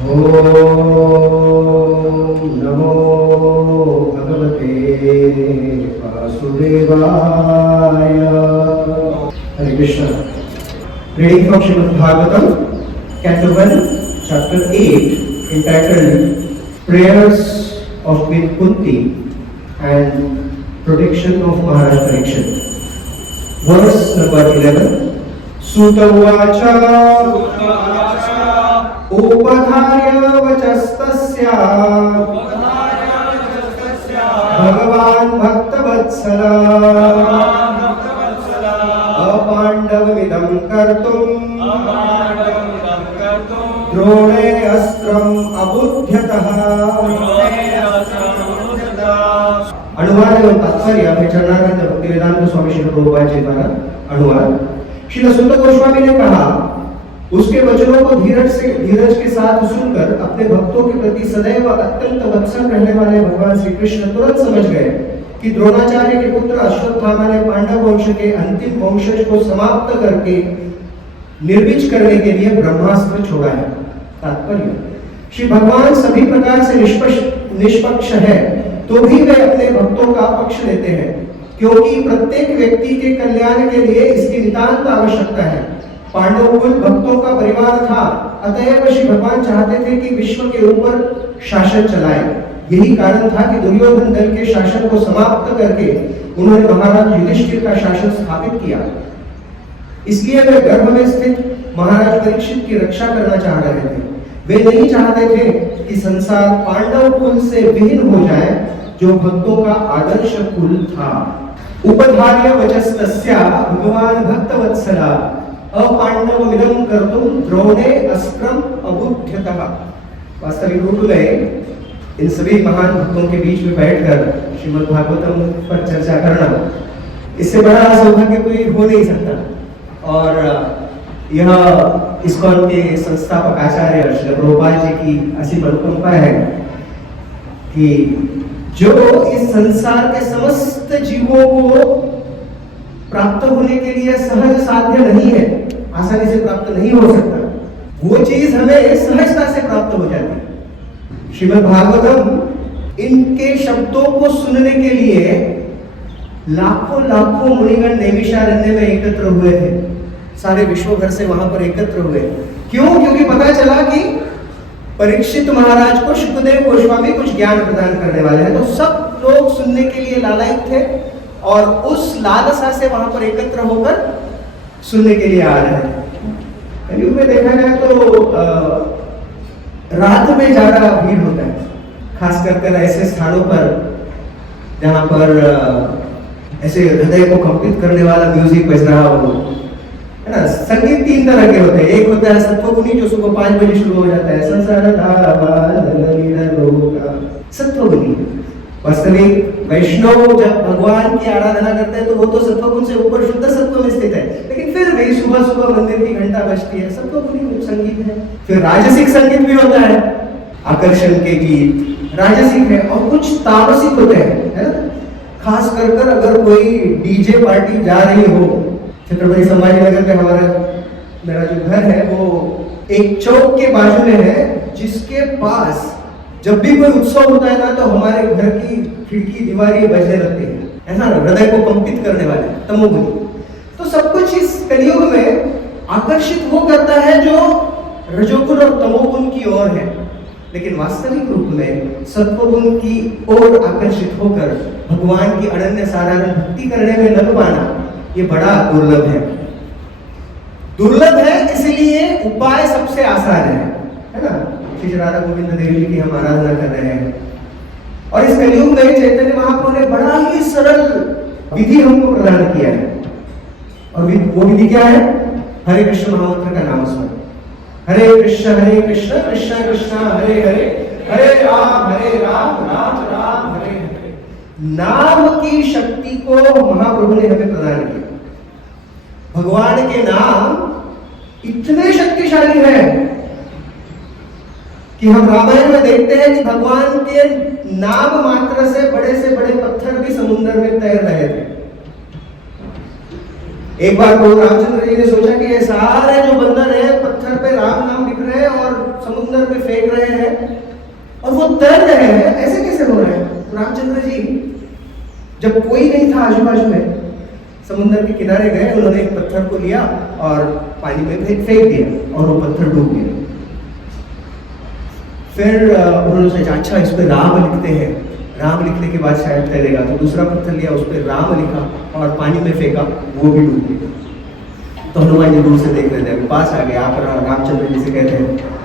ओम नमो भगवते वासुदेवाय। हरे Krishna. Reading from Srimad Bhagavatam, Canto 1, Chapter 8, entitled Prayers of Queen Kunti and Protection of Maharaj Parikshit. Verse number 11. Sutta Uvacha उपधार्य वचस्तस्या भगवान् भक्तवत्सला अपाण्डवमिदं कर्तुम् द्रोणे अस्त्रम् अबुध्यतः। अनुवाद एवं तात्पर्य चरणानंद भक्तिवेदांत स्वामी श्री प्रभुपाद जी द्वारा अनुवाद। श्री सुत गोस्वामी ने कहा, उसके वचनों को धीरज के साथ सुनकर अपने भक्तों के प्रति सदैव अत्यंत वत्सल रहने वाले भगवान श्री कृष्ण तुरंत समझ गए कि द्रोणाचार्य के पुत्र अश्वत्थामा ने पांडव वंश के अंतिम वंशज को समाप्त करके निर्विज करने के लिए ब्रह्मास्त्र छोड़ा है। तात्पर्य, श्री भगवान सभी प्रकार से निष्पक्ष है, तो भी वे अपने भक्तों का पक्ष लेते हैं, क्योंकि प्रत्येक व्यक्ति के कल्याण के लिए इसकी नितांत आवश्यकता है। पांडव कुल भक्तों का परिवार था, अतएव श्री भगवान चाहते थे कि विश्व के ऊपर शासन चलाए। यही कारण था कि दुर्योधन दल के शासन को समाप्त करके उन्होंने महाराज युधिष्ठिर का शासन स्थापित किया। इसलिए वे गर्भ में स्थित महाराज परीक्षित की रक्षा करना चाह रहे थे। वे नहीं चाहते थे कि संसार पांडव कुल से विहीन हो जाए, जो भक्तों का आदर्श कुल था। उपधार्य वचस्तस्या भगवान भक्तवत्सला अपांडवमिदं कर्तुं द्रोणे अस्त्रम अबुध्यतः। वास्तविक रूप में इन सभी महान भक्तों के बीच में बैठकर श्रीमद् भागवतम पर चर्चा करना, इससे बड़ा सौभाग्य कोई हो नहीं सकता। और यह इस्कॉन के संस्थापक आचार्य श्री प्रभुपाद जी की असीम अनुकंपा है कि जो इस संसार के समस्त जीवों को प्राप्त होने के लिए सहज साध्य नहीं है, आसानी से प्राप्त नहीं हो सकता, वो चीज हमें सहजता से प्राप्त हो जाती है। श्रीमद् भागवतम इनके शब्दों को सुनने के लिए लाखों लाखों मुनिगण नैमिषारण्य में एकत्र हुए थे। सारे विश्व भर से वहां पर एकत्र हुए। क्यों? क्योंकि पता चला कि परीक्षित महाराज को शुकदेव गोस्वामी कुछ ज्ञान प्रदान करने वाले हैं, तो सब लोग सुनने के लिए लालायित थे और उस लालसा से वहां पर एकत्र होकर सुनने के लिए आ रहे थे। कलयुग में देखा जाए तो रात में ज्यादा भीड़ होता है, खास कर ऐसे स्थानों पर जहां पर ऐसे हृदय को कंपित करने वाला म्यूजिक बज रहा हो, है ना। संगीत तीन तरह के होते हैं। एक होता है सत्वगुणी, जो सुबह 5 बजे शुरू हो जाता है, सत्वगुणी। वास्तविक वैष्णव जब भगवान की आराधना करते हैं तो वो तो सत्वगुण से ऊपर शुद्ध सत्व में स्थित है, लेकिन फिर भी सुबह सुबह मंदिर की घंटा बजती है, सत्वगुणी संगीत है। फिर राजसिक संगीत भी होता है, आकर्षण के गीत राजसिक है, और कुछ तामसिक होते हैं, है ना। खास कर अगर कोई डीजे पार्टी जा रही हो, छत्रपति संभाजी नगर में मेरा जो घर है वो एक चौक के बाजू में है, जिसके पास जब भी कोई उत्सव होता है ना, तो हमारे घर की खिड़की दीवारें बजने लगती है, ऐसा हृदय को कंपित करने वाले तमोगुणी। तो सब कुछ इस कलियुग में आकर्षित वो करता है जो रजोगुण और तमोगुण की ओर है, लेकिन वास्तविक रूप में सत्वगुण की ओर आकर्षित होकर भगवान की अनन्य साधारण भक्ति करने में लग पाना, ये बड़ा दुर्लभ है। दुर्लभ है, इसलिए उपाय सबसे आसान है ना। श्री राधा गोविंद देव जी की हम आराधना कर रहे हैं, और इस कलयुग में चैतन्य महाप्रभु ने बड़ा ही सरल विधि हमको प्रदान किया है। और वो विधि क्या है? हरे कृष्ण महामंत्र का नाम स्मरण। हरे कृष्ण कृष्ण कृष्ण हरे हरे, हरे राम राम राम हरे हरे। नाम की शक्ति को महाप्रभु ने हमें प्रदान किया। भगवान के नाम इतने शक्तिशाली है कि हम रामायण में देखते हैं कि भगवान के नाम मात्र से बड़े पत्थर भी समुद्र में तैर रहे थे। एक बार प्रभु रामचंद्र जी ने सोचा कि ये सारे जो बंदर हैं पत्थर पे राम नाम लिख रहे हैं और समुद्र समुद्र में फेंक रहे हैं और वो तैर रहे हैं, ऐसे कैसे हो रहा है? तो रामचंद्र जी जब कोई नहीं था आजू बाजू में, समुद्र के किनारे गए, उन्होंने एक पत्थर को लिया और पानी में फेंक दिया और वो पत्थर डूब गया। फिर उन्होंने सोचा अच्छा इस पे राम लिखते हैं, राम लिखने के बाद शायद तैरेगा, तो दूसरा पत्थर लिया, उस पर राम लिखा और पानी में फेंका, वो भी डूब गया। तो हनुमान जी दूर से देख रहे थे, पास आ गए, आप रामचंद्र जी से कहते हैं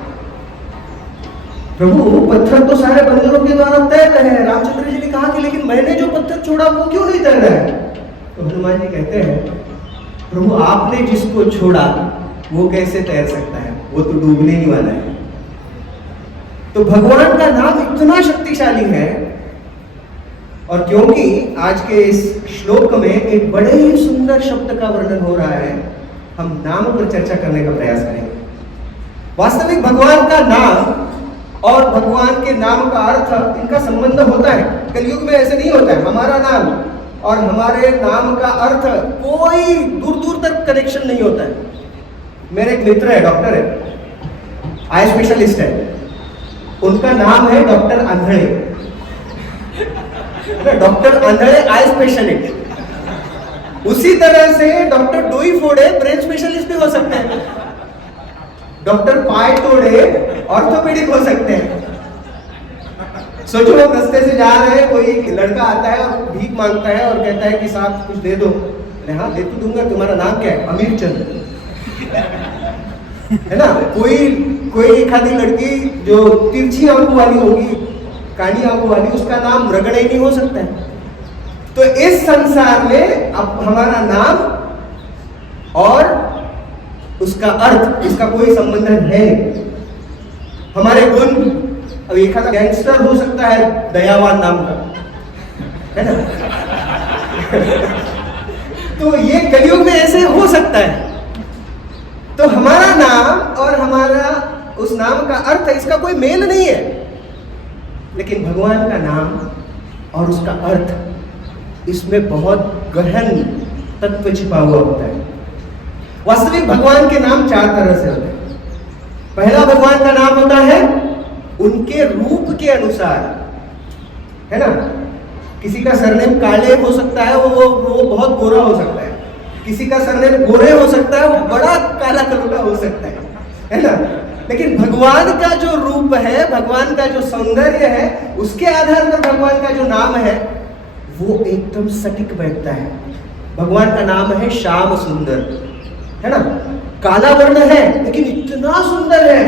प्रभु पत्थर तो सारे बंदरों के द्वारा तैर रहे हैं। रामचंद्र जी ने कहा कि लेकिन मैंने जो पत्थर छोड़ा वो क्यों नहीं तैर रहा है? तो हनुमान जी कहते हैं प्रभु आपने जिसको छोड़ा वो कैसे तैर सकता है, वो तो डूबने ही वाला है। तो भगवान का नाम इतना शक्तिशाली है, और क्योंकि आज के इस श्लोक में एक बड़े ही सुंदर शब्द का वर्णन हो रहा है, हम नाम पर चर्चा करने का प्रयास करेंगे। वास्तविक भगवान का नाम और भगवान के नाम का अर्थ, इनका संबंध होता है। कलयुग में ऐसे नहीं होता है, हमारा नाम और हमारे नाम का अर्थ कोई दूर दूर तक कनेक्शन नहीं होता है। मेरे एक मित्र है, डॉक्टर है, आई स्पेशलिस्ट है, उनका नाम है डॉक्टर आंधळे। डॉक्टर आंधळे आई स्पेशलिस्ट। उसी तरह से डॉक्टर डोई फोड़े ब्रेन स्पेशलिस्ट भी हो सकते हैं, डॉक्टर पाय तोड़े ऑर्थोपेडिक हो सकते हैं। सोचो हम रास्ते से जा रहे हैं, कोई लड़का आता है और भीख मांगता है और कहता है कि साहब कुछ दे दो। हाँ दे तो दूंगा, तुम्हारा नाम क्या है? अमीर चंद है ना। कोई एक आधी लड़की जो तिरछी आंखों वाली होगी, कानी आंखों वाली, उसका नाम रगड़ेनी हो सकता है। तो इस संसार में अब हमारा नाम और उसका अर्थ, इसका कोई संबंध है। हमारे गुण, अब एक आधा गैंगस्टर हो सकता है दयावान नाम का, है ना। तो ये कलयुग में ऐसे हो सकता है। तो हमारा नाम और हमारा उस नाम का अर्थ, इसका कोई मेल नहीं है। लेकिन भगवान का नाम और उसका अर्थ, इसमें बहुत गहन तत्व छिपा हुआ होता है। वास्तविक भगवान के नाम चार तरह से होते हैं। पहला भगवान का नाम होता है उनके रूप के अनुसार, है ना। किसी का सरनेम काले हो सकता है, वो बहुत गोरा हो सकता है। किसी का सरनेम गोरे हो सकता है, वो बड़ा काला कलुटा हो सकता है ना। लेकिन भगवान का जो रूप है, भगवान का जो सौंदर्य है, उसके आधार पर भगवान का जो नाम है वो एकदम सटीक बैठता है। भगवान का नाम है श्याम सुंदर, है ना। काला वर्ण है लेकिन इतना सुंदर है,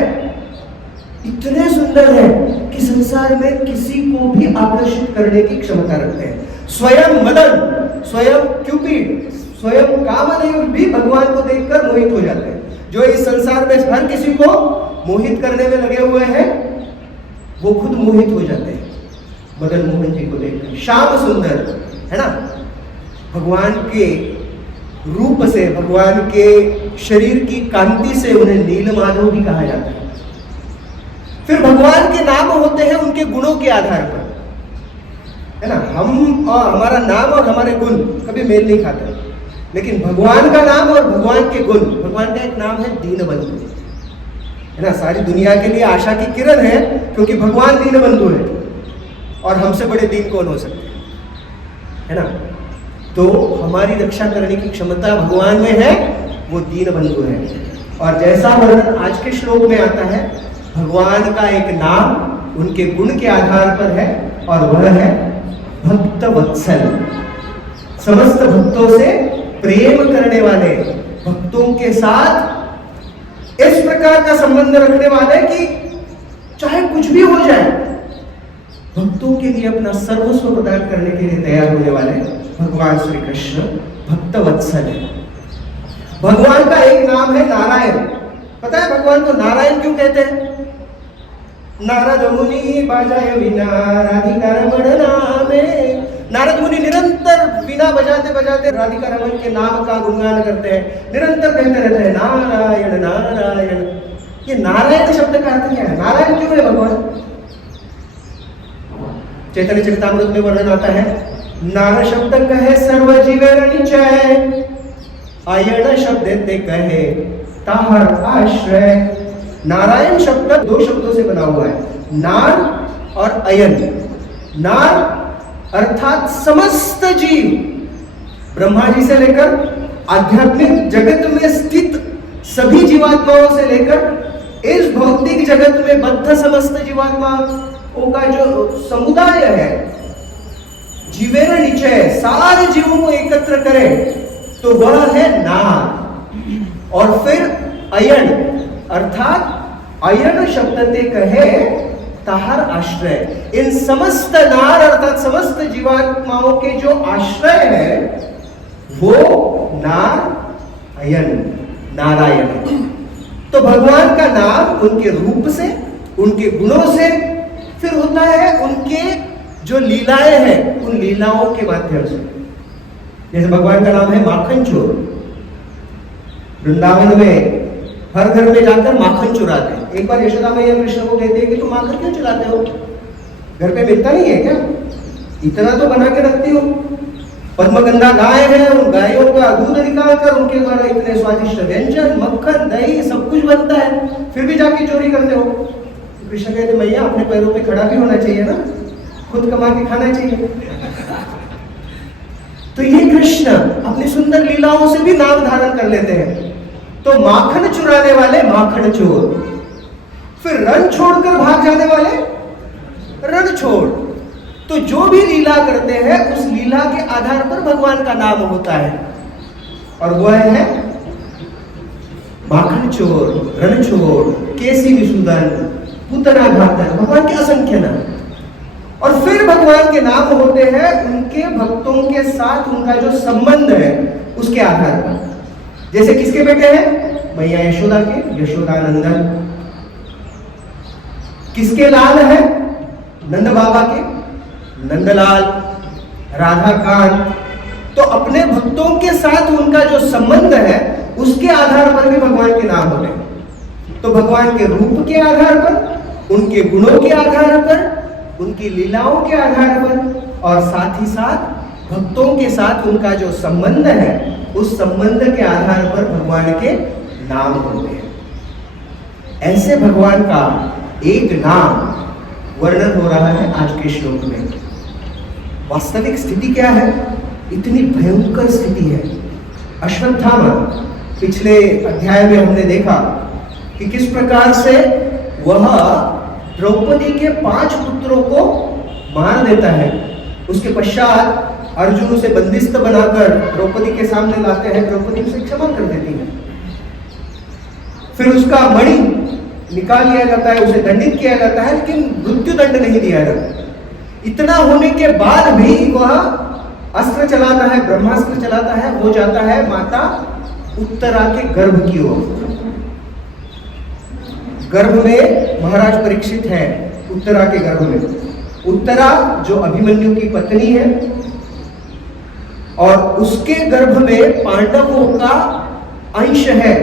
इतने सुंदर है कि संसार में किसी को भी आकर्षित करने की क्षमता रखते हैं। स्वयं मदन, स्वयं क्यूपिड, स्वयं कामदेव भी भगवान को देखकर मोहित हो जाते हैं। जो इस संसार में हर किसी को मोहित करने में लगे हुए हैं, वो खुद मोहित हो जाते हैं मदन मोहन जी को देखकर। श्याम सुंदर, है ना। भगवान के रूप से, भगवान के शरीर की कांति से उन्हें नीलमाधव भी कहा जाता है। फिर भगवान के नाम होते हैं उनके गुणों के आधार पर, है ना। हम और हमारा नाम और हमारे गुण कभी मेल नहीं खाते। लेकिन भगवान का नाम और भगवान के गुण, भगवान का एक नाम है दीनबंधु, है ना। सारी दुनिया के लिए आशा की किरण है, क्योंकि भगवान दीनबंधु है और हमसे बड़े दीन कौन हो सकते हैं, है ना। तो हमारी रक्षा करने की क्षमता भगवान में है, वो दीनबंधु है। और जैसा वर्णन आज के श्लोक में आता है, भगवान का एक नाम उनके गुण के आधार पर है, और वह है भक्त वत्सल। समस्त भक्तों से प्रेम करने वाले, भक्तों के साथ इस प्रकार का संबंध रखने वाले कि चाहे कुछ भी हो जाए, भक्तों के लिए अपना सर्वस्व प्रदान करने के लिए तैयार होने वाले भगवान श्री कृष्ण भक्त वत्सल है। भगवान का एक नाम है नारायण। पता है भगवान को नारायण क्यों कहते हैं? नारद मुनि बजाय वीणा राधिका रमण नामे। नारद मुनि निरंतर वीणा बजाते बजाते राधिका रमण के नाम का गुणगान करते हैं, निरंतर कहते रहते हैं नारायण नारायण। ये नारायण शब्द का अर्थ क्या है? नारायण क्यों है भगवान? चैतन्य चरितामृत में वर्णन आता है, नार शब्द कहे सर्व जीवेर निचय, आयण शब्द ते कहे ताहर आश्रय। नारायण शब्द 2 शब्दों से बना हुआ है, नार और अयन। नार अर्थात समस्त जीव, ब्रह्मा जी से लेकर आध्यात्मिक जगत में स्थित सभी जीवात्माओं से लेकर इस भौतिक जगत में बद्ध समस्त जीवात्माओं का जो समुदाय है, जीवेर निचय, सारे जीवों को एकत्र करे तो वह है नार। और फिर अयन अर्थात अयन शब्द ते कहे ताहर आश्रय। इन समस्त नार अर्थात समस्त जीवात्माओं के जो आश्रय है वो नार अयन नारायण है। तो भगवान का नाम उनके रूप से, उनके गुणों से, फिर होता है उनके जो लीलाएं हैं उन लीलाओं के माध्यम से। जैसे भगवान का नाम है माखन चोर। वृंदावन में हर घर में जाकर माखन चुराते हैं। एक बार यशोदा मैया कृष्ण को कहते हैं कि तुम माखन क्यों चुराते हो, घर पे मिलता नहीं है क्या, इतना तो बना के रखती हो। पद्मगंधा गाय है, उन गायों का दूध निकाल कर उनके द्वारा इतने स्वादिष्ट व्यंजन, मक्खन, दही सब कुछ बनता है, फिर भी जाके चोरी करते हो। कृष्ण कहते मैया अपने पैरों पे खड़ा भी होना चाहिए ना, खुद कमा के खाना चाहिए। तो ये कृष्ण अपनी सुंदर लीलाओं से भी नाम धारण कर लेते हैं। तो माखन चुराने वाले माखन चोर, फिर रण छोड़कर भाग जाने वाले रण छोड़। तो जो भी लीला करते हैं उस लीला के आधार पर भगवान का नाम होता है, और वह है माखन चोर, रण छोड़, केसी विशुदन, पूतना घातक, भगवान के असंख्य नाम। और फिर भगवान के नाम होते हैं उनके भक्तों के साथ उनका जो संबंध है उसके आधार पर। जैसे किसके बेटे हैं, मैया यशोदा के, यशोदानंदन। किसके लाल है, नंद बाबा के, नंदलाल, राधा कांत। तो अपने भक्तों के साथ उनका जो संबंध है उसके आधार पर भी भगवान के नाम होते हैं। तो भगवान के रूप के आधार पर, उनके गुणों के आधार पर, उनकी लीलाओं के आधार पर, और साथ ही साथ भक्तों के साथ उनका जो संबंध है उस संबंध के आधार पर भगवान के नाम होते हैं। ऐसे भगवान का एक नाम वर्णन हो रहा है आज के श्लोक में। वास्तविक स्थिति क्या है, इतनी भयंकर स्थिति है। अश्वत्थामा, पिछले अध्याय में हमने देखा कि किस प्रकार से वह द्रौपदी के 5 पुत्रों को मार देता है। उसके पश्चात अर्जुन उसे बंदिस्त बनाकर द्रौपदी के सामने लाते हैं, द्रौपदी उसे क्षमा कर देती है। फिर उसका मणि निकाल लिया जाता है, उसे दंडित किया जाता है, लेकिन मृत्यु दंड नहीं दिया जाता। इतना होने के बाद भी वह अस्त्र चलाता है, ब्रह्मास्त्र चलाता है, वो जाता है माता उत्तरा के गर्भ की ओर। गर्भ में महाराज परीक्षित है, उत्तरा के गर्भ में। उत्तरा जो अभिमन्यु की पत्नी है, और उसके गर्भ में पांडवों का अंश है,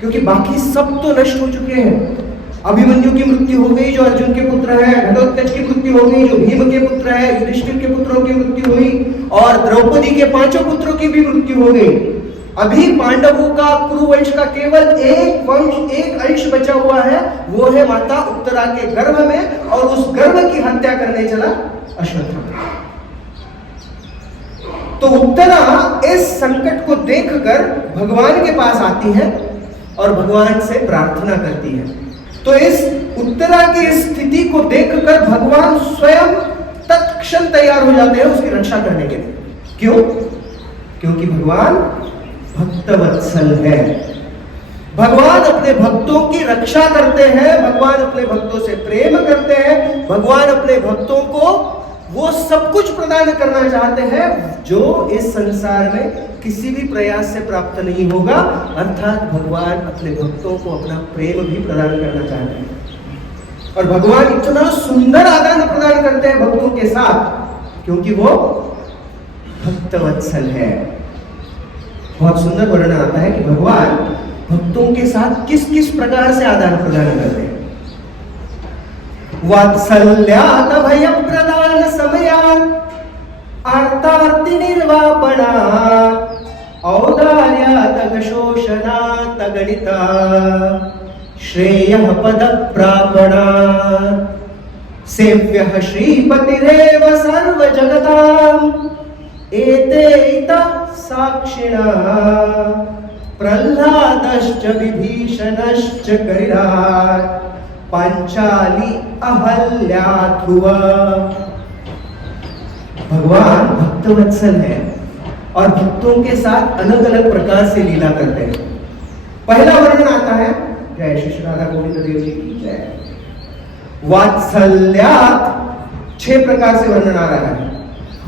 क्योंकि बाकी सब तो नष्ट हो चुके हैं। अभिमन्यु की मृत्यु हो गई जो अर्जुन के पुत्र है, घटोत्कच की मृत्यु हो गई जो भीम के पुत्र है, युधिष्ठिर के पुत्रों की मृत्यु हुई, और द्रौपदी के 5 पुत्रों की भी मृत्यु हो गई। अभी पांडवों का कुरुवंश का केवल एक वंश, एक अंश बचा हुआ है, वो है माता उत्तरा के गर्भ में, और उस गर्भ की हत्या करने चला अश्वत्थामा। तो उत्तरा इस संकट को देखकर भगवान के पास आती है और भगवान से प्रार्थना करती है। तो इस उत्तरा की स्थिति को देखकर भगवान स्वयं तत्क्षण तैयार हो जाते हैं उसकी रक्षा करने के लिए। क्यों? क्योंकि भगवान भक्तवत्सल है। भगवान अपने भक्तों की रक्षा करते हैं, भगवान अपने भक्तों से प्रेम करते हैं, भगवान अपने भक्तों को वो सब कुछ प्रदान करना चाहते हैं जो इस संसार में किसी भी प्रयास से प्राप्त नहीं होगा। अर्थात भगवान अपने भक्तों को अपना प्रेम भी प्रदान करना चाहते हैं, और भगवान इतना सुंदर आदान प्रदान करते हैं भक्तों के साथ, क्योंकि वो भक्तवत्सल है। बहुत सुंदर वर्णन आता है कि भगवान भक्तों के साथ किस किस प्रकार से आदान प्रदान करते हैं। वात्सल्यात भय प्रदान समयात आर्तार्ति निर्वापणा औदार्यात शोषणात गणिता श्रेयः पद प्रापणा सेव्यः श्रीपतिरेव सर्व जगताम् एते इतः साक्षिणः प्रह्लादश्च विभीषणश्च करिराट् पांचाली अहल्या ध्रुव। भगवान भक्तवत्सल है और भक्तों के साथ अलग अलग प्रकार से लीला करते हैं। पहला वर्णन आता है, जय श्री राधा गोविंद देव जी की जय, वात्सल्यात् 6 प्रकार से वर्णन आ रहा है।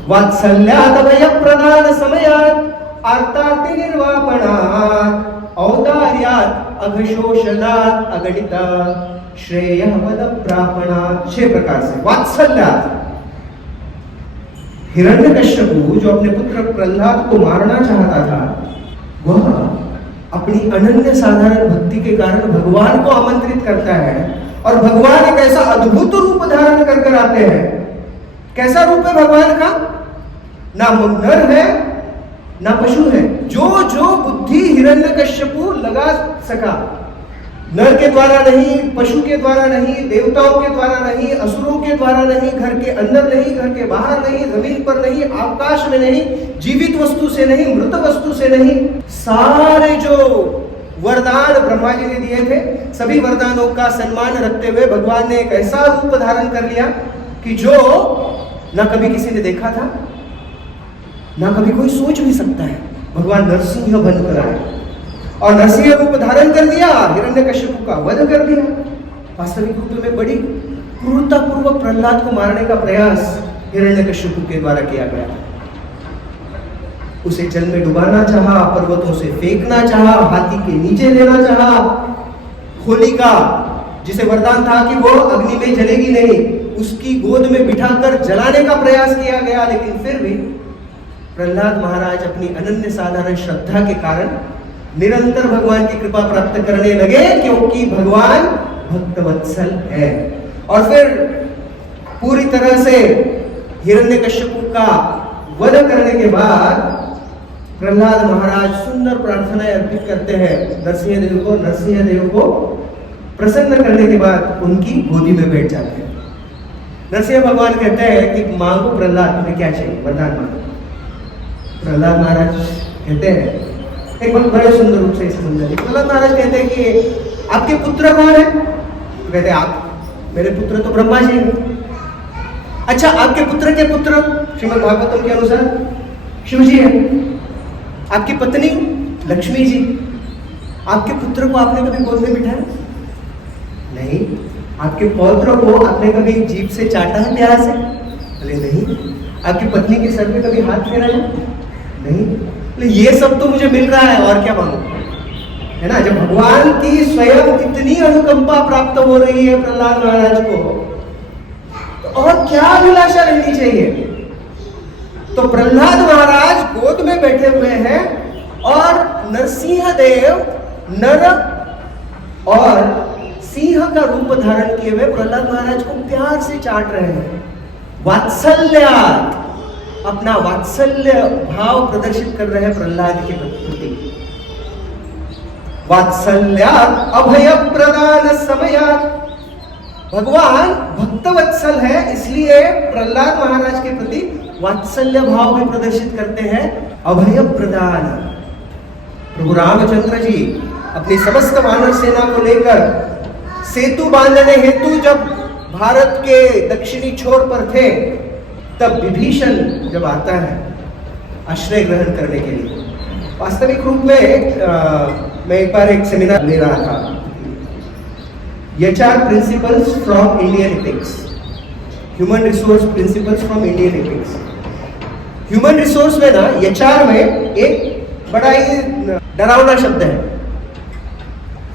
वात्सल्यात् अभय प्रदान समयात् आर्तार्ति निर्वापणात् औदार्यात् अघशोषणात् अगणिता श्रेयः पद प्रापणात्। 6 प्रकार से वात्सल्यात्। हिरण्यकश्यपु जो अपने पुत्र प्रह्लाद को मारना चाहता था, वह अपनी अनन्य साधारण भक्ति के कारण भगवान को आमंत्रित करता है और भगवान एक ऐसा अद्भुत रूप धारण कर कर आते हैं। कैसा रूप है भगवान का? ना नर है ना पशु है। जो जो बुद्धि हिरण्यकश्यपु लगा सका, नर के द्वारा नहीं, पशु के द्वारा नहीं, देवताओं के द्वारा नहीं, असुरों के द्वारा नहीं, घर के अंदर नहीं, घर के बाहर नहीं, जमीन पर नहीं, आकाश में नहीं, जीवित वस्तु से नहीं, मृत वस्तु से नहीं, सारे जो वरदान ब्रह्मा जी ने दिए थे, सभी वरदानों का सम्मान रखते हुए भगवान ने एक ऐसा रूप धारण कर लिया कि जो ना कभी किसी ने देखा था, ना कभी कोई सोच भी सकता है। भगवान नरसिंह बनकर आए और नरसिंह रूप धारण कर दिया, हिरण्यकश्यपु का वध कर दिया। वास्तविक रूप में बड़ी क्रूरता पूर्वक प्रह्लाद को मारने का प्रयास हिरण्यकश्यपु के द्वारा किया गया। उसे जल में डुबाना चाहा, पर्वतों से फेंकना चाहा, हाथी के नीचे लेना चाहा। होलिका, जिसे वरदान था कि वो अग्नि में जलेगी नहीं, उसकी गोद में बिठाकर जलाने का प्रयास किया गया। लेकिन फिर भी प्रह्लाद महाराज अपनी अनन्य साधारण श्रद्धा के कारण निरंतर भगवान की कृपा प्राप्त करने लगे, क्योंकि भगवान भक्तवत्सल है। और फिर पूरी तरह से हिरण्यकश्यपु का वध करने के बाद प्रह्लाद महाराज सुंदर प्रार्थनाएं अर्पित करते हैं नरसिंह देव को। नरसिंह देव को प्रसन्न करने के बाद उनकी गोदी में बैठ जाते हैं। नरसिंह भगवान कहते हैं कि मांगो प्रह्लाद, तुम्हें क्या चाहिए, वरदान मांगो। प्रह्लाद महाराज कहते हैं, एक बहुत बड़े सुंदर रूप से समझा। प्रह्लाद महाराज कहते हैं कि आपके पुत्र कौन है? कहते हैं आप, मेरे पुत्र तो ब्रह्मा जी हैं। अच्छा, आपके पुत्र के पुत्र श्रीमद् भागवतम के अनुसार शिव जी है। आपकी पत्नी लक्ष्मी जी। आपके पुत्र को आपने कभी गोद में बिठाया? नहीं। आपके पौत्र को आपने कभी जीभ से चाटा है प्यार से? बोले नहीं। आपकी पत्नी के सर पे कभी हाथ फेरा है? नहीं। बोले ये सब तो मुझे मिल रहा है, और क्या मांगू, है ना। जब भगवान की स्वयं इतनी अनुकंपा प्राप्त हो रही है प्रह्लाद महाराज को, तो और क्या अभिलाषा रहनी चाहिए। तो प्रह्लाद महाराज गोद में बैठे हुए हैं और नरसिंह देव नर और सिंह का रूप धारण किए हुए प्रह्लाद महाराज को प्यार से चाट रहे हैं। वात्सल्यात्, अपना वात्सल्य भाव प्रदर्शित कर रहे हैं प्रह्लाद के प्रति। वात्सल्यात् अभय प्रदान समयात्, भगवान भक्तवत्सल है, इसलिए प्रह्लाद महाराज के प्रति वात्सल्य भाव भी प्रदर्शित करते हैं। अभय प्रदान, प्रभु रामचंद्र जी अपनी समस्त वानर सेना को लेकर सेतु बांधने हेतु जब भारत के दक्षिणी छोर पर थे, तब विभीषण जब आता है आश्रय ग्रहण करने के लिए। वास्तविक रूप में मैं एक बार एक सेमिनार ले रहा था, HR principles from Indian ethics, human resource principles from Indian ethics. Human resource में ना HR में एक बड़ा ही डरावना शब्द है,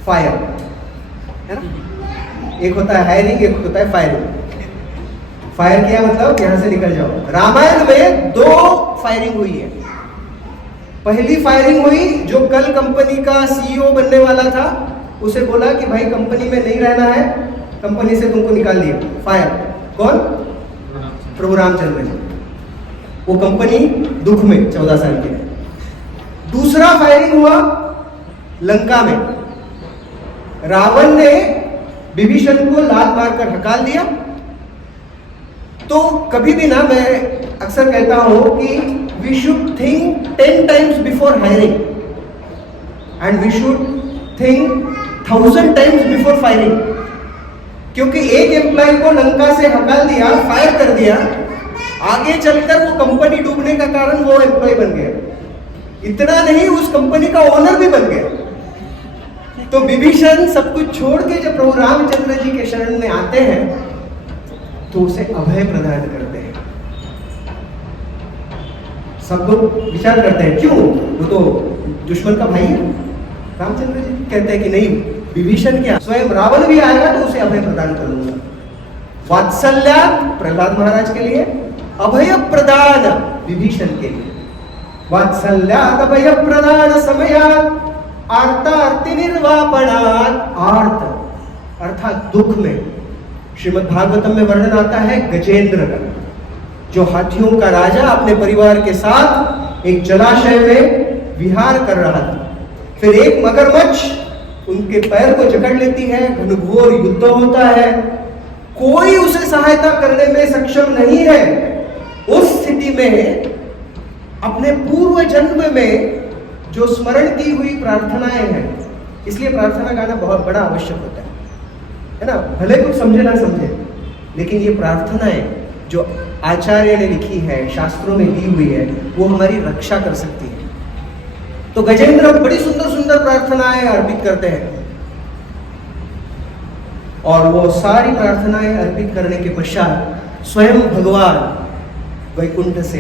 फायर, है ना। एक होता है हायरिंग, एक होता है फायरिंग। फायर किया मतलब यहां से निकल जाओ। रामायण में 2 फायरिंग हुई है। पहली फायरिंग हुई जो कल कंपनी का CEO बनने वाला था, उसे बोला कि भाई कंपनी में नहीं रहना है, कंपनी से तुमको निकाल दिया। फायर कौन? प्रभु रामचंद्र जी। वो कंपनी दुख में 14 साल के लिए। दूसरा फायरिंग हुआ लंका में, रावण ने विभीषण को लात मारकर हकाल दिया। तो कभी भी ना, मैं अक्सर कहता हूं कि we should think 10 times before hiring and we should think 1000 times before firing. क्योंकि एक एम्प्लॉय को लंका से हकाल दिया, फायर कर दिया, आगे चलकर वो कंपनी डूबने का कारण वो एम्प्लॉय बन गया। इतना नहीं, उस कंपनी का ओनर भी बन गया। तो विभीषण सब कुछ छोड़ के जब प्रभु रामचंद्र जी के शरण में आते हैं तो उसे अभय प्रदान करते हैं। सब लोग विचार करते हैं क्यों, वो तो दुश्मन का भाई है। रामचंद्र जी कहते हैं कि नहीं, विभीषण क्या, स्वयं रावण भी आएगा तो उसे अभय प्रदान करूंगा। वात्सल्यात् प्रहलाद महाराज के लिए, अभय प्रदान विभीषण के लिए। वात्सल्यात् अभय प्रदान समयात् आर्तार्ति निर्वापणात्। आर्त अर्थात दुख में, श्रीमद् भागवतम में वर्णन आता है गजेंद्र का, जो हाथियों का राजा अपने परिवार के साथ एक जलाशय में विहार कर रहा था। फिर एक मगरमच्छ उनके पैर को जकड़ लेती है, घनघोर युद्ध होता है, कोई उसे सहायता करने में सक्षम नहीं है। उस स्थिति में अपने पूर्व जन्म में जो स्मरण की हुई प्रार्थनाएं हैं, इसलिए प्रार्थना गाना बहुत बड़ा आवश्यक होता है ना। भले कुछ समझे ना समझे, लेकिन ये प्रार्थनाएं जो आचार्य ने लिखी है, शास्त्रों में दी हुई है, वो हमारी रक्षा कर सकती है। तो गजेंद्र बड़ी सुंदर सुंदर प्रार्थनाएं अर्पित करते हैं, और वो सारी प्रार्थनाएं अर्पित करने के पश्चात स्वयं भगवान वैकुंठ से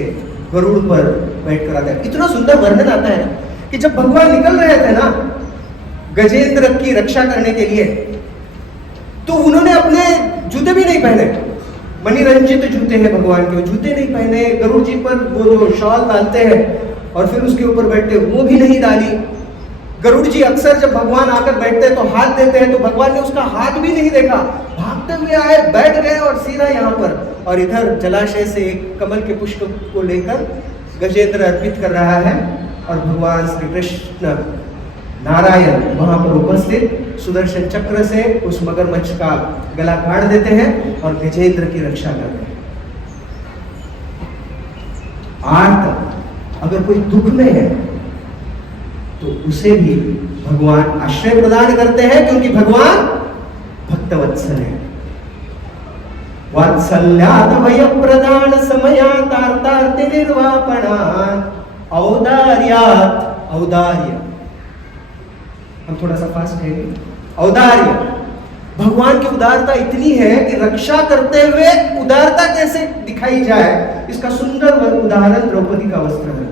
गरुड़ पर बैठकर आते हैं। इतना सुंदर वर्णन आता है कि जब भगवान निकल रहे थे ना गजेंद्र की रक्षा करने के लिए, तो उन्होंने अपने जूते भी नहीं पहने, मणिरंजित जूते हैं भगवान के, जूते नहीं पहने। गरुड़ जी पर वो जो शॉल डालते हैं और फिर उसके ऊपर बैठते, वो भी नहीं डाली। गरुड़ जी अक्सर जब भगवान आकर बैठते हैं तो हाथ देते हैं, तो भगवान ने उसका हाथ भी नहीं देखा, भागते हुए आए, बैठ गए और सीधा यहाँ पर, और इधर जलाशय से एक कमल के पुष्प को लेकर गजेंद्र अर्पित कर रहा है, और भगवान श्री कृष्ण नारायण वहां पर उपस्थित सुदर्शन चक्र से उस मगरमच्छ का गला काट देते हैं और गजेंद्र की रक्षा करते हैं। आर्त अगर कोई दुख में है तो उसे भी भगवान आश्रय प्रदान करते हैं, क्योंकि भगवान भक्तवत्सल है। वात्सल्यात् भय प्रदान समयात् आर्तार्ति निर्वापणात् औदार्यात्। औदार्य, हम थोड़ा सा फास्ट है। औदार्य, भगवान की उदारता इतनी है कि रक्षा करते हुए उदारता कैसे दिखाई जाए, इसका सुंदर उदाहरण द्रौपदी का वस्त्र है।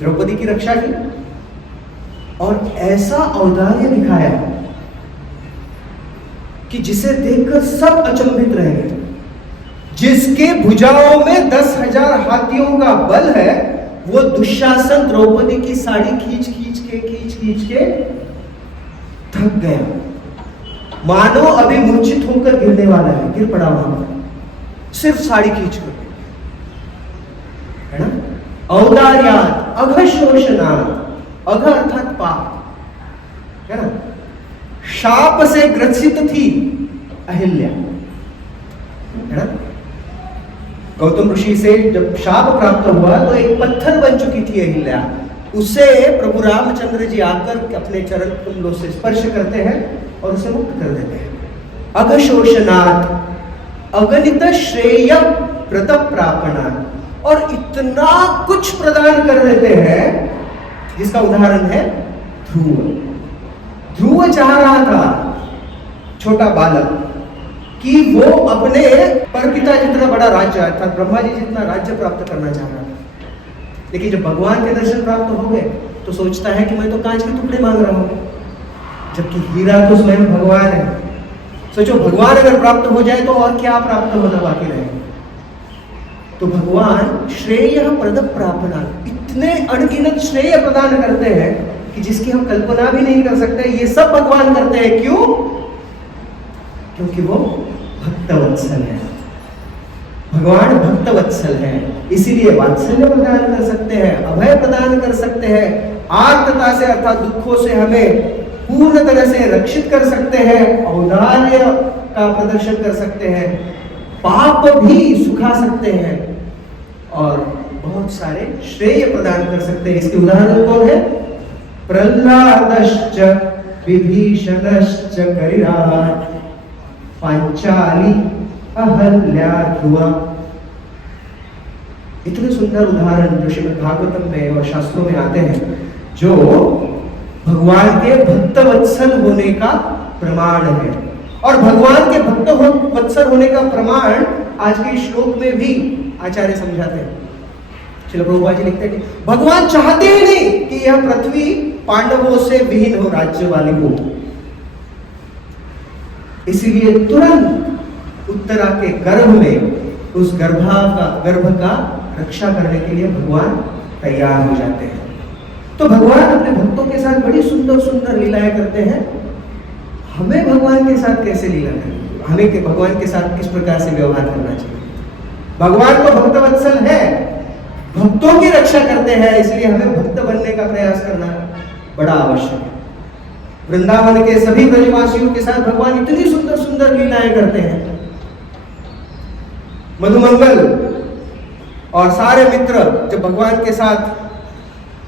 द्रौपदी की रक्षा की और ऐसा औदार्य दिखाया कि जिसे देखकर सब अचंभित रह गए। जिसके भुजाओं में 10,000 हाथियों का बल है, वो दुशासन द्रौपदी की साड़ी खींच खींच के थक गया, मानो अभी मूर्छित होकर गिरने वाला है, गिर पड़ा वहां पर सिर्फ साड़ी खींच कर, है ना। औदार्यात् अघशोषणात्, अघ अर्थात पाप, है ना। शाप से ग्रसित थी अहिल्या, है ना। गौतम ऋषि से जब शाप प्राप्त हुआ तो एक पत्थर बन चुकी थी अहिल्या, उसे प्रभु रामचंद्र जी आकर अपने चरण कमलों से स्पर्श करते हैं और उसे मुक्त कर देते हैं। अघशोषणात् अगणित श्रेय व्रत प्रापणात्, और इतना कुछ प्रदान कर देते हैं जिसका उदाहरण है ध्रुव। ध्रुव चाह रहा था, छोटा बालक, कि वो अपने परपिता जितना बड़ा राज्य अर्थात ब्रह्मा जी जितना राज्य प्राप्त करना चाह रहा था। लेकिन जब भगवान के दर्शन प्राप्त हो गए तो सोचता है कि मैं तो कांच के टुकड़े मांग रहा हूं, जबकि हीरा तो स्वयं भगवान है। सोचो, भगवान अगर प्राप्त हो जाए तो और क्या प्राप्त होना बाकी रहेगा। तो भगवान श्रेय प्रद प्रापना, इतने अनगिनत श्रेय प्रदान करते हैं कि जिसकी हम कल्पना भी नहीं कर सकते। ये सब भगवान करते हैं, क्यों? क्योंकि वो भक्तवत्सल है। भगवान भक्तवत्सल है, इसीलिए वात्सल्य प्रदान कर सकते हैं, अभय प्रदान कर सकते हैं, आर्तता से अर्थात दुखों से हमें पूर्ण तरह से रक्षित कर सकते हैं, औदार्य का प्रदर्शन कर सकते हैं, पाप भी सुखा सकते हैं और बहुत सारे श्रेय प्रदान कर सकते हैं। इसके उदाहरण कौन है? प्रह्लादश्च विभीषणश्च करिराट पांचाली अहल्या ध्रुवा। इतने सुंदर उदाहरण जो श्रीमद् भागवतम में और शास्त्रों में आते हैं, जो भगवान के भक्त वत्सल होने का प्रमाण है। और भगवान के भक्त वत्सल होने का प्रमाण आज के श्लोक में भी आचार्य समझाते हैं। श्रील प्रभुपाद जी लिखते हैं कि भगवान चाहते ही नहीं कि यह पृथ्वी पांडवों से विहीन हो, राज्य वाली हो, इसीलिए तुरंत उत्तरा के गर्भ में उस गर्भ का रक्षा करने के लिए भगवान तैयार हो जाते हैं। तो भगवान अपने भक्तों के साथ बड़ी सुंदर सुंदर लीलाएं करते हैं। हमें भगवान के साथ कैसे लीला करनी, हमें भगवान के साथ किस प्रकार से व्यवहार करना चाहिए? भगवान तो भक्त वत्सल है, भक्तों की रक्षा करते हैं, इसलिए हमें भक्त बनने का प्रयास करना बड़ा आवश्यक है। वृंदावन के सभी ब्रजवासियों के साथ भगवान इतनी सुंदर सुंदर लीलाएं करते हैं। मधुमंगल और सारे मित्र जब भगवान के साथ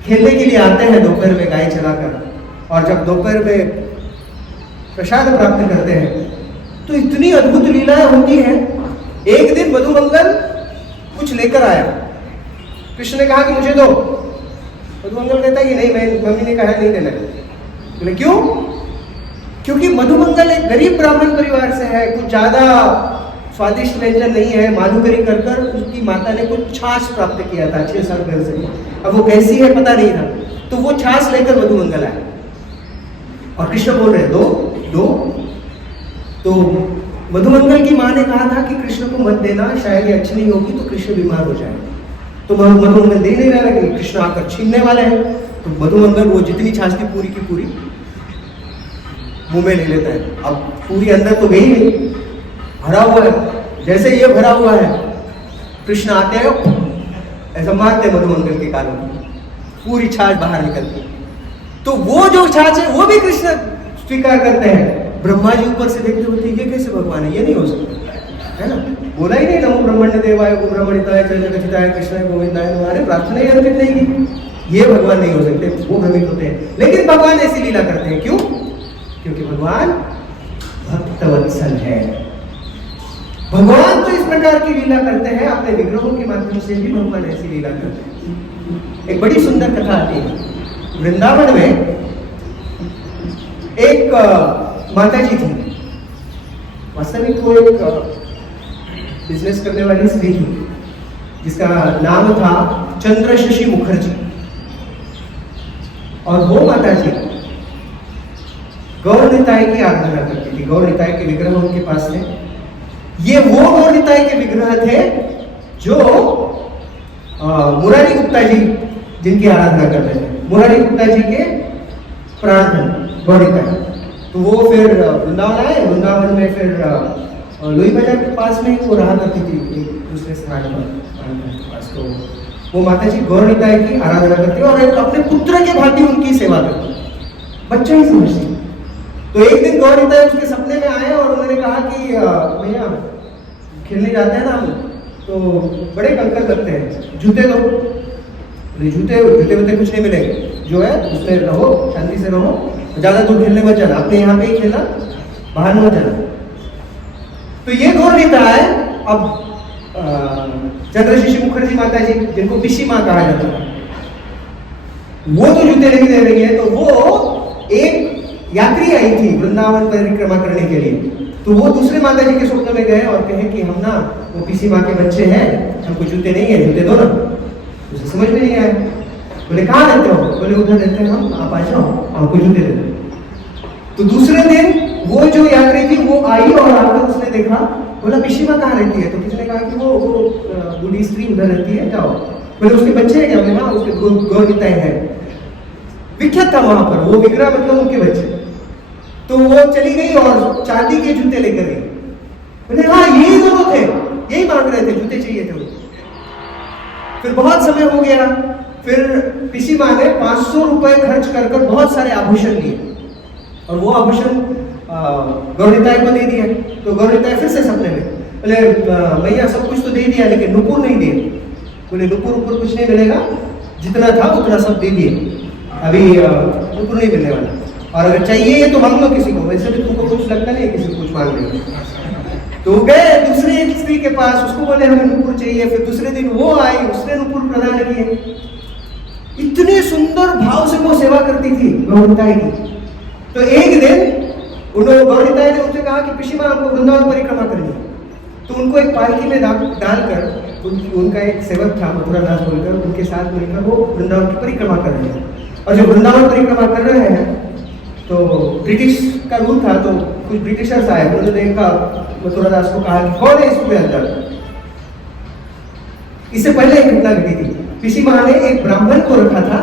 खेलने के लिए आते हैं दोपहर में गाय चलाकर, और जब दोपहर में प्रसाद प्राप्त करते हैं तो इतनी अद्भुत लीलाएं होती हैं। एक दिन मधुमंगल कुछ लेकर आया, कृष्ण ने कहा कि मुझे दो। मधुमंगल कहता है कि नहीं, मैं मम्मी ने कहा नहीं देना। बोले क्यों? क्योंकि मधुमंगल एक गरीब ब्राह्मण परिवार से है, कुछ ज्यादा स्वादिष्ट व्यंजन नहीं है। माधुकरी कर कर उसकी माता ने कुछ छाछ प्राप्त किया था 6 साल पहले से, अब वो कैसी है पता नहीं था, तो वो छाछ लेकर मधुमंगल आया और कृष्ण बोल रहे दो दो। तो मधुमंगल की माँ ने कहा था कि कृष्ण को मत देना, शायद ये अच्छी नहीं होगी तो कृष्ण बीमार हो जाएगा। तो मधुमंगल दे नहीं रहा, लेकिन कृष्ण आकर छीनने वाले हैं। तो मधुमंगल वो जितनी छाछ थी पूरी की पूरी मुंह में ले लेता है। अब पूरी अंदर तो गई नहीं, भरा हुआ है। जैसे ये भरा हुआ है, कृष्ण आते हैं, ऐसा मारते हैं मधुमंगल के कानों में, पूरी छाछ बाहर निकलती। तो वो जो छाछ है वो भी कृष्ण स्वीकार करते हैं। ब्रह्मा जी ऊपर से देखते होते ये कैसे भगवान है, ये नहीं हो सकता, है ना? बोला ही नहीं नमो ब्रह्मण्य देवाय गो ब्रह्मणिताय जय जगचिताय कृष्णाय गोविंदाय नमः, प्रार्थना ही अर्पित नहीं की। ये भगवान नहीं हो सकते, वो भ्रमित होते हैं। लेकिन भगवान ऐसी लीला करते हैं, क्यों? क्योंकि भगवान भक्तवत्सल है। भगवान तो इस प्रकार की लीला करते हैं, अपने विग्रहों के माध्यम से भी भगवान ऐसी लीला करते हैं। एक बड़ी सुंदर कथा आती है। वृंदावन में एक माता जी थी, वास्तविक वो एक बिजनेस करने वाली स्त्री थी, जिसका नाम था चंद्रशशी मुखर्जी। और वो माता जी गौर निताय की आराधना करती थी। गौर निताय के विग्रह उनके पास थे। ये वो गौर निताय के विग्रह थे जो मुरारी गुप्ता जी जिनकी आराधना करते थे। मुरारी गुप्ता जी के प्राण गौर निताय। तो वो फिर वृंदावन आए। वृंदावन में फिर लोई बाजार के पास में ही वो रहा करती थी, एक दूसरे स्थान पर पास। तो वो माता जी गौर निताय की आराधना करती और एक अपने पुत्र के भांति उनकी सेवा करती, बच्चा ही समझती। तो एक दिन गौर निताय उसके सपने में आए और उन्होंने कहा कि भैया खेलने जाते हैं ना हम, तो बड़े कंकर लगते हैं, जूते दो। जूते कुछ नहीं मिलेंगे, जो है उसमें रहो, शांति से रहो, ज्यादा दूर खेलने मत जाना, अपने यहाँ पे ही खेलना, बाहर मत जाना। तो ये गौर निताय अब चंद्रशेषी मुखर्जी माता जी, जिनको पिशी माँ कहा जाता है, वो तो जूते नहीं दे रही है। तो वो एक यात्री आई थी वृंदावन परिक्रमा करने के लिए। तो वो दूसरे माता जी के स्वप्न में गए और कहे कि हम ना वो पिसी माँ के बच्चे हैं, हमको जूते नहीं है, जूते दो ना। उसे समझ में नहीं आया। बोले कहाँ रहते हो? बोले उधर रहते हैं हम, आप आ जाओ, आपको जूते दे दो। तो दूसरे दिन वो जो यात्री थी वो आई और आकर उसने देखा, बोला पिशी माँ कहाँ रहती है? तो किसी ने कहा कि वो बूढ़ी स्त्री उधर रहती है, जाओ। बोले उसके बच्चे हैं क्या? बोले हाँ, उसके गौर निताय है। विख्यात था वहां पर वो विग्रह, मतलब उनके बच्चे। तो वो चली गई और चांदी के जूते लेकर गई। बोले हाँ, यही दोनों थे, यही मांग रहे थे, जूते चाहिए थे। फिर बहुत समय हो गया। फिर पिसी माँ ने 500 रुपए खर्च कर बहुत सारे आभूषण लिए। और वो आभूषण गौरनिताई को दे दिया। तो गौरनिताई फिर से सपने में बोले भैया सब कुछ तो दे दिया लेकिन नुपुर नहीं दिए। बोले नुपुर ऊपर कुछ नहीं मिलेगा, जितना था उतना सब दे दिए, अभी नुपुर नहीं मिलने वाला, और अगर चाहिए तो मांग लो किसी को, वैसे भी तुमको कुछ लगता नहीं किसी को कुछ मांग रही। तो गए दूसरी एक स्त्री के पास, उसको बोले हमें नुपुर चाहिए। फिर दूसरे दिन वो आई, उसने नुपुर प्रदान किए। इतने सुंदर भाव से वो सेवा करती थी गौरनिताई की। तो एक दिन उन्होंने गौरनिताई ने उनसे कहा कि पिशिमा आपको वृंदावन परिक्रमा करनी है। तो उनको एक पालकी में डालकर उनका एक सेवक था मथुरा दास बोलकर, उनके साथ मिलकर वो वृंदावन की परिक्रमा कर रहे हैं। और जब वृंदावन परिक्रमा कर रहे हैं तो ब्रिटिश का रूल था, तो कुछ ब्रिटिशर्स आए, उन्होंने देखा मथुरा दास को, कहा कि कौन है इसके अंदर। इससे पहले एक घटना घटी थी, पिशिमा ने एक ब्राह्मण को रखा था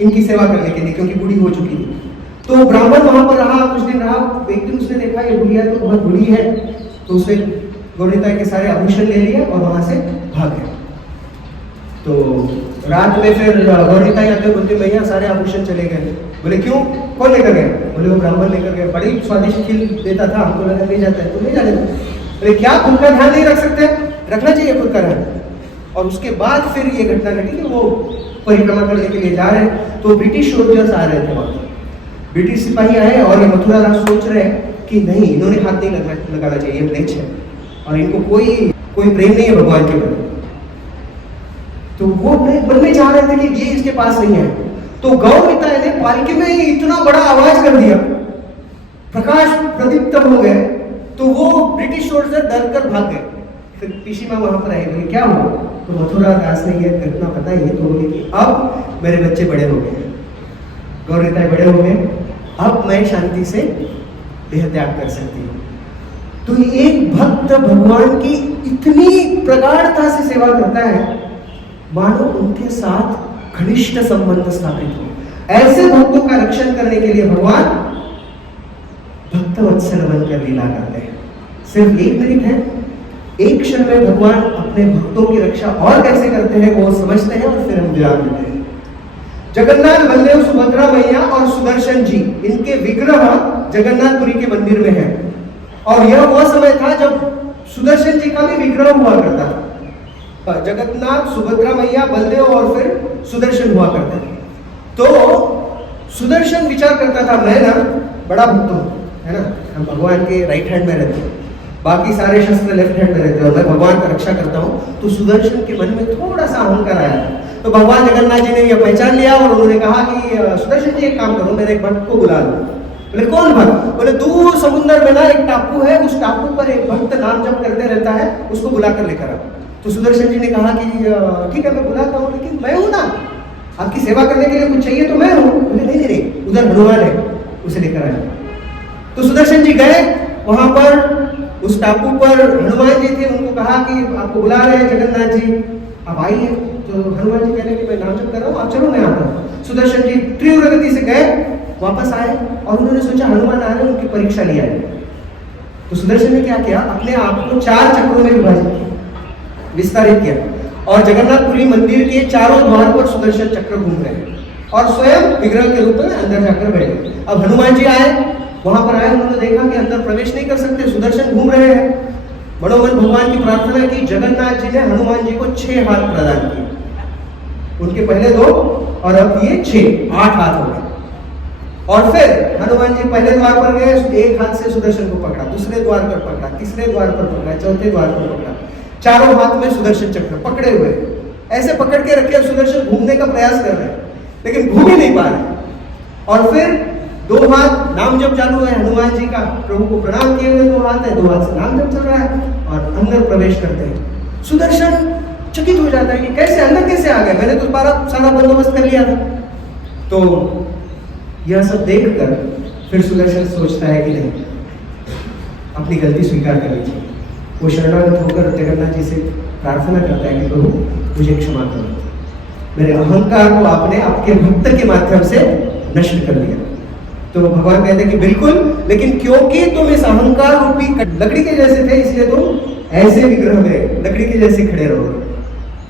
इनकी सेवा करने के लिए, क्योंकि बूढ़ी हो चुकी थी। तो ब्राह्मण वहां पर रहा, कुछ दिन रहा। एक दिन उसने देखा ये बुढ़िया तो बहुत बूढ़ी है, तो उसने गौरनिताई के सारे आभूषण ले लिए और वहां से भाग गया। तो रात में फिर गौरनिताई आते बोलते भैया सारे आभूषण चले गए। बोले क्यों, कौन लेकर गया? बोले वो ब्राह्मण लेकर गया, बड़ी स्वादिष्ट खीर देता था, हमको लगा ले जाता है तो ले जाने दो। बोले क्या खुद का ध्यान नहीं रख सकते? रखना चाहिए खुद का ध्यान। और उसके बाद फिर ये घटना घटी कि वो परिक्रमा करने के लिए जा रहे हैं, तो ब्रिटिश सोल्जर्स आ रहे थे वहां। ब्रिटिश सिपाही आए और ये मथुरा दास सोच रहे हैं कि नहीं, इन्होंने हाथ नहीं लगाना चाहिए, म्लेच्छ है और इनको कोई प्रेम नहीं है भगवान के प्रति। तो वो मन में चाह रहे थे कि ये इसके पास नहीं है। तो गौरनिताई ने पालकी में इतना बड़ा आवाज कर दिया, प्रकाश प्रदीप्त हो गए, तो वो ब्रिटिश सोल्जर डर कर भाग गए। फिर पिशिमा वहां पर आई, बोले क्या हुआ? तो मथुरा दास ने यह घटना बताई है। तो बोले कि अब मेरे बच्चे बड़े हो गए, गौरनिताई बड़े हो गए, अब मैं शांति से देह त्याग कर सकती हूँ। तो एक भक्त भगवान की इतनी प्रगाढ़ता से सेवा करता है, मानो उनके साथ घनिष्ठ संबंध स्थापित हो। ऐसे भक्तों का रक्षण करने के लिए भगवान भक्त वत्सल बनकर लीला करते हैं। सिर्फ 1 मिनट है, एक क्षण में भगवान अपने भक्तों की रक्षा और कैसे करते हैं वो समझते हैं और फिर हम विराम देते हैं। जगन्नाथ बलदेव सुभद्रा मैया और सुदर्शन जी, इनके विग्रह जगन्नाथपुरी के मंदिर में है। और यह वो समय था जब सुदर्शन जी का भी विग्रह हुआ करता था। जगन्नाथ, सुभद्रा मैया, बलदेव और फिर सुदर्शन हुआ करते थे। तो सुदर्शन विचार करता था मैं ना बड़ा भक्त हूँ, है ना, हम भगवान के राइट हैंड में रहते हैं, बाकी सारे शस्त्र लेफ्ट हैंड में रहते हैं और मैं भगवान का रक्षा करता हूँ। तो सुदर्शन के मन में थोड़ा सा अहंकार आया। तो भगवान जगन्नाथ जी ने यह पहचान लिया और उन्होंने कहा कि सुदर्शन जी एक काम करो, मेरे एक भक्त को बुला लो। बोले कौन भक्त? बोले दूर समुद्र में ना एक टापू है, उस टापू पर एक भक्त नाम जप करते रहता है, उसको बुला कर लेकर आओ। तो सुदर्शन जी ने कहा कि ठीक है मैं बुलाता हूँ, लेकिन मैं हूँ ना, आपकी सेवा करने के लिए कुछ चाहिए तो मैं हूँ। बोले नहीं नहीं, उधर हनुमान है, उसे लेकर आए। तो सुदर्शन जी गए वहां पर, उस टापू पर हनुमान जी थे, उनको कहा कि आपको बुला रहे हैं जगन्नाथ जी, आप आइए। तो हनुमान जी कह रहे कि मैं नाम जप कर रहा हूँ, आप चलो मैं आता हूँ। सुदर्शन जी तीव्र गति से गए, वापस आए और उन्होंने सोचा हनुमान आ रहे हैं, उनकी परीक्षा लिया है। तो सुदर्शन ने क्या किया, अपने आप को 4 चक्रों में विभाजित किया, विस्तारित किया, और जगन्नाथपुरी मंदिर के चारों द्वार पर सुदर्शन चक्र घूम रहे हैं और स्वयं विग्रह के रूप में अंदर जाकर बैठे। अब हनुमान जी आए, वहां पर आए, उन्होंने देखा कि अंदर प्रवेश नहीं कर सकते, सुदर्शन घूम रहे हैं। मनोमन भगवान की प्रार्थना की, जगन्नाथ जी ने हनुमान जी को 6 हाथ प्रदान किए, उनके पहले 2 और अब ये 6, 8 हाथ हो गए। और फिर हनुमान जी पहले द्वार पर गए, एक हाथ से सुदर्शन को पकड़ा, दूसरे द्वार पर पकड़ा, तीसरे द्वार पर पकड़ा, चौथे द्वार पर पकड़ा, चारों हाथ में सुदर्शन चक्र पकड़े हुए, ऐसे पकड़ के रखे। सुदर्शन घूमने का प्रयास कर रहे हैं लेकिन घूम ही नहीं पा रहे। और फिर 2 हाथ नाम जप चालू है हनुमान जी का, प्रभु को प्रणाम किए हुए 2 हाथ है, 2 हाथ से नाम जप चल रहा है और अंदर प्रवेश करते हैं। सुदर्शन चकित हो जाता है कि कैसे अंदर कैसे आ गए, मैंने तो सारा बंदोबस्त कर लिया था। तो यह सब देखकर फिर सुदर्शन सोचता है कि नहीं, अपनी गलती स्वीकार करनी चाहिए। वो शरणागत होकर जगन्नाथ जी से प्रार्थना करता है कि प्रभु मुझे क्षमा करो, मेरे अहंकार को आपने आपके भक्त के माध्यम से नष्ट कर दिया। तो भगवान कहते हैं कि बिल्कुल, लेकिन क्योंकि तुम इस अहंकार रूपी लकड़ी के जैसे थे, इसलिए तुम ऐसे विग्रह में लकड़ी के जैसे खड़े रहोगे।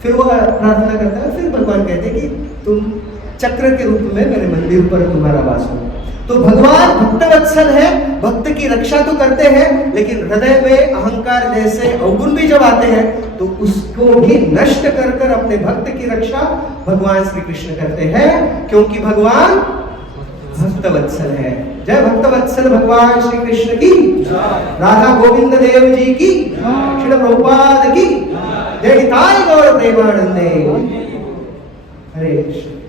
फिर वो प्रार्थना करता है, फिर भगवान कहते हैं कि तुम चक्र के रूप में मेरे मंदिर पर तुम्हारा वास हो। तो भगवान भक्तवत्सल है, भक्त की रक्षा तो करते हैं, लेकिन हृदय में अहंकार जैसे अवगुण भी जब आते हैं तो उसको भी नष्ट कर कर अपने भक्त की रक्षा भगवान श्री कृष्ण करते हैं, क्योंकि भगवान भक्तवत्सल है। जय भक्तवत्सल भगवान श्री कृष्ण की, राधा गोविंद देव जी की, श्रील प्रभुपाद की जय। निताई गौर प्रेमानंदे। हरे कृष्ण।